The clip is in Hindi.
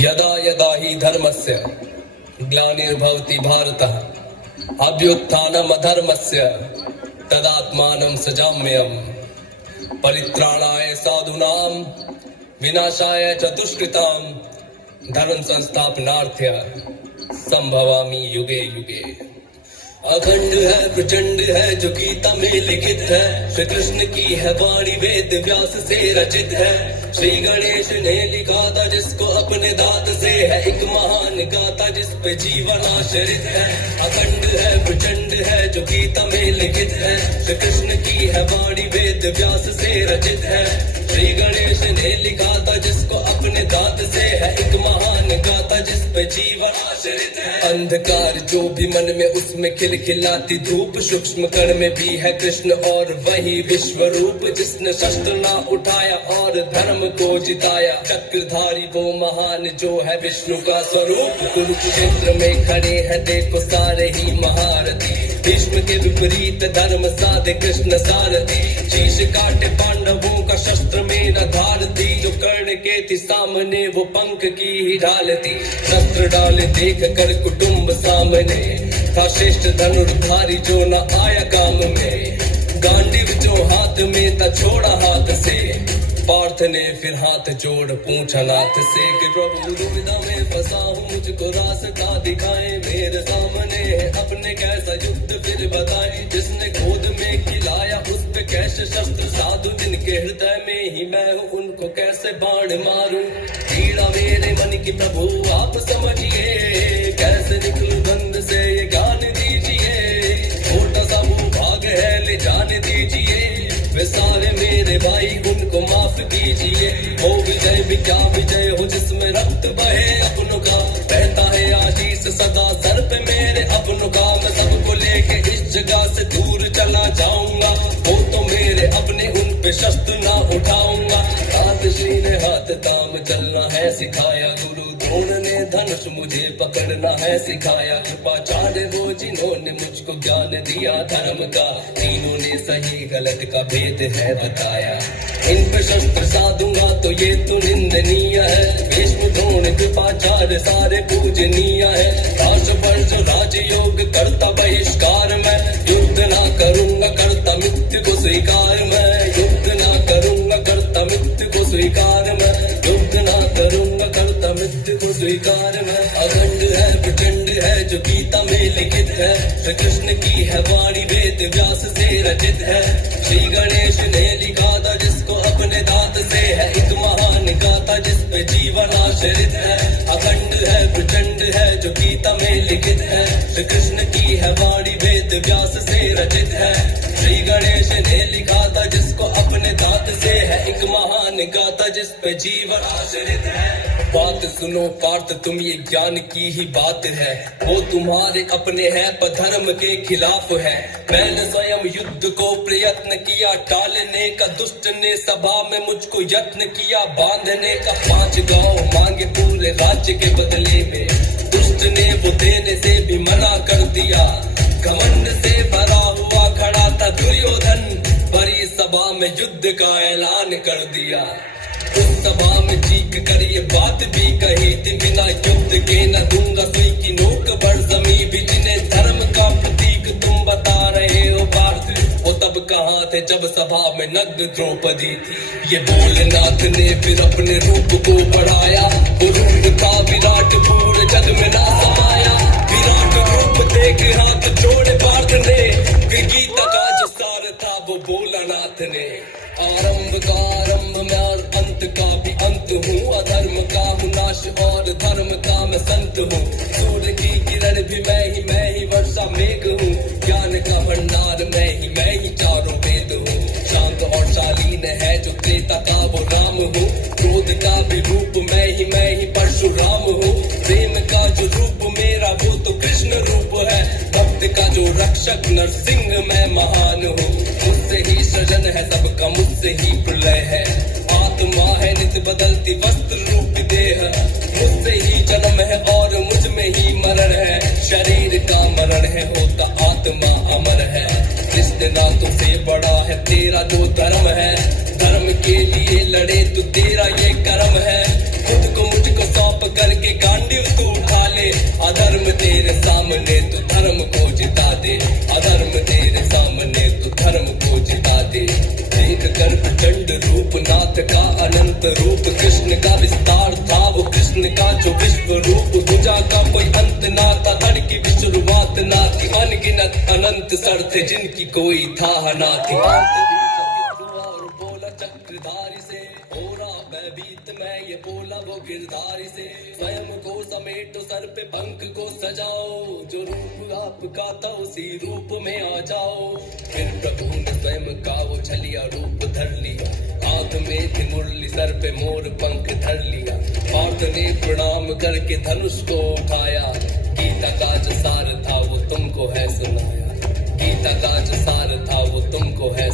यदा यदा हि धर्मस्य ग्लानिर्भवति भारतः अभ्युत्थानम् अधर्मस्य तदात्मानं सजाम्यहम् परित्राणाय साधूनां विनाशाय च दुष्कृतां धर्म संस्थापनार्थ्य संभवामि युगे युगे। अखंड है प्रचंड है जो गीता में लिखित है, श्री कृष्ण की है वाणी वेद व्यास से रचित है। श्री गणेश ने लिखा था जिसको अपने दांत से, है एक महान गाथा जिस पे जीवन आश्रित है। अखंड है प्रचंड है जो गीता में लिखित है, श्री कृष्ण की है वाणी वेद व्यास से रचित है। श्री गणेश ने लिखा था जिसको अपने दांत से, है एक महान गाथा जिस पे जीवन आश्रित है। अंधकार जो भी मन में उसमें खिलखिलाती धूप, सूक्ष्म कण में भी है कृष्ण और वही विश्व रूप। जिसने शस्त्र ना उठाया और धर्म को जिताया, चक्रधारी वो महान जो है विष्णु का स्वरूप। कुरुक्षेत्र में खड़े हैं देखो सारे ही महारथी, भीष्म के विपरीत धर्म साधे कृष्ण सारथी। शीश काटे पांडवों का शस्त्र में न धार थी, जो कर्ण के थी सामने वो पंख की ही ढाल थी। शस्त्र डाले देख कर कुटुंब सामने, था श्रेष्ठ धनुर्धारी जो न आया काम में। गांडीव जो हाथ में था छोड़ा हाथ से, पार्थ ने फिर हाथ जोड़ पूछा नाथ से कि प्रभु दुविधा में फंसा हूँ, मुझको रास्ता दिखाए। मेरे सामने है अपने कैसा युद्ध फिर बताए। जिसने गोद में खिलाया उस पे कैसे शस्त्र साधु, जिनके हृदय में ही मैं हूँ उनको कैसे बाण मारूं। पीड़ा मेरे मन की प्रभु आप समझिए, कैसे निकलूं बंद से ये ज्ञान दीजिए। छोटा सा वो भाग है ले जाने दीजिए, वे सारे मेरे भाई उनको माफ कीजिए। हो विजय भी क्या विजय हो जिसमें रक्त बहे अपनों का, रहता है आशीष सदा सर पे मेरे अपनों का। मैं सबको लेके इस जगह से दूर चला जाऊंगा, वो तो मेरे अपने उन पे शस्त्र ना उठाऊंगा। श्री ने हाथ ताम चलना है सिखाया, गुरु द्रोण ने धनुष मुझे पकड़ना है सिखाया। कृपाचार्य वो जिन्होंने मुझको ज्ञान दिया धर्म का, तीनों ने सही गलत का भेद है बताया। इन पे शस्त्र साधूंगा तो ये तो निंदनीय है, भीष्म द्रोण कृपाचार्य सारे पूजनीय है। राज वर्ष राजयोग करता बहिष्कार मैं, युद्ध ना करूंगा करता मृत्यु को स्वीकार मैं। युद्ध ना करूंगा करता मृत्यु को स्वीकार मैं, युद्ध ना करूंगा करता मृत्यु को स्वीकार मैं। अखंड है प्रचंड है जो गीता में लिखित है, श्री कृष्ण की है वाणी वेद व्यास से रचित है। श्री गणेश ने लिखा था जिसको अपने दांत से, है एक महान गाथा जिस पे जीवन आश्रित है। अखंड है प्रचंड है जो गीता में लिखित है, श्री कृष्ण की है वाणी वेद व्यास से रचित है। श्री गणेश ने लिखा था जिसको अपने दांत से, है एक महान गाथा जिस पे जीवन आश्रित है। बात सुनो पार्थ तुम ये ज्ञान की ही बात है, वो तुम्हारे अपने हैं पर धर्म के खिलाफ है। मैंने स्वयं युद्ध को प्रयत्न किया टालने का, दुष्ट ने सभा में मुझको यत्न किया बांधने का। 5 गांव मांगे पूरे राज्य के बदले में, दुष्ट ने वो देने से भी मना कर दिया। घमंड से भरा हुआ खड़ा था दुर्योधन, बड़ी सभा में युद्ध का ऐलान कर दिया। उस सभा में चीख कर ये बात भी कही थी, बिना युद्ध के न दूंगा सुई की नोक पर जमी भी। जिन्हें धर्म का प्रतीक तुम बता रहे हो पार्थ, वो तब कहाँ थे जब सभा में नग्न द्रौपदी थी। ये भोलेनाथ ने फिर अपने रूप को बढ़ाया, वो रूप था विराट पूरे जग में ना समाया। विराट रूप देख हाथ जोड़े पार्थ ने, फिर गीता का जो सार था वो भोलानाथ ने। आरंभ का आरंभ मैं और अंत का भी अंत हूँ, अधर्म का हूँ नाश और धर्म का मैं संत हूँ। सूर्य की किरण भी मैं ही वर्षा मेघ हूँ, ज्ञान का भंडार मैं ही चारों वेद हूँ। शांत और शालीन है जो त्रेता का वो राम हूँ, क्रोध का भी रूप मैं ही परशुराम हूँ। प्रेम का जो रूप मेरा वो तो कृष्ण रूप है, भक्त का जो रक्षक नरसिंह मैं महान हूँ। मुझसे ही सृजन है सबका, मुझसे ही प्रलय है। आत्मा है नित्य बदलती वस्त्र रूप देह, मुझसे ही जन्म है और मुझ में ही मरण है। शरीर का मरण है होता आत्मा अमर है। वंदना तुझसे बड़ा है तेरा जो धर्म है, धर्म के लिए लड़े तो तेरा ये कर्म है। खुद को मुझको सौंप करके गांडीव तू उठा ले, अधर्म तेरे सामने तू धर्म को जिता दे, अधर्म तेरे सामने तू धर्म को जिता दे। देख कर प्रचंड रूप नाथ का अनंत रूप, कृष्ण का विस्तार था वो कृष्ण का जो विश्व रूप। भुजा का कोई अंत ना था, धड़ की भी शुरुआत ना थी, अनगिनत अनंत सर थे जिनकी कोई था ना थी। और बोला चक्रधारी से, हो रहा भयभीत मैं ये बोला वो गिरधारी से। स्वयं को समेटो सर पे पंख को सजाओ, जो रूप आपका था उसी रूप में आ जाओ। फिर प्रभु ने स्वयं का वो छलिया रूप धर लिया, हाथ में थी मुरली सर पे मोर पंख धर लिया। पार्थ ने प्रणाम करके धनुष को उठाया, गीता का जो सार था वो तुमको है सुनाया, गीता का जो सार था वो तुमको है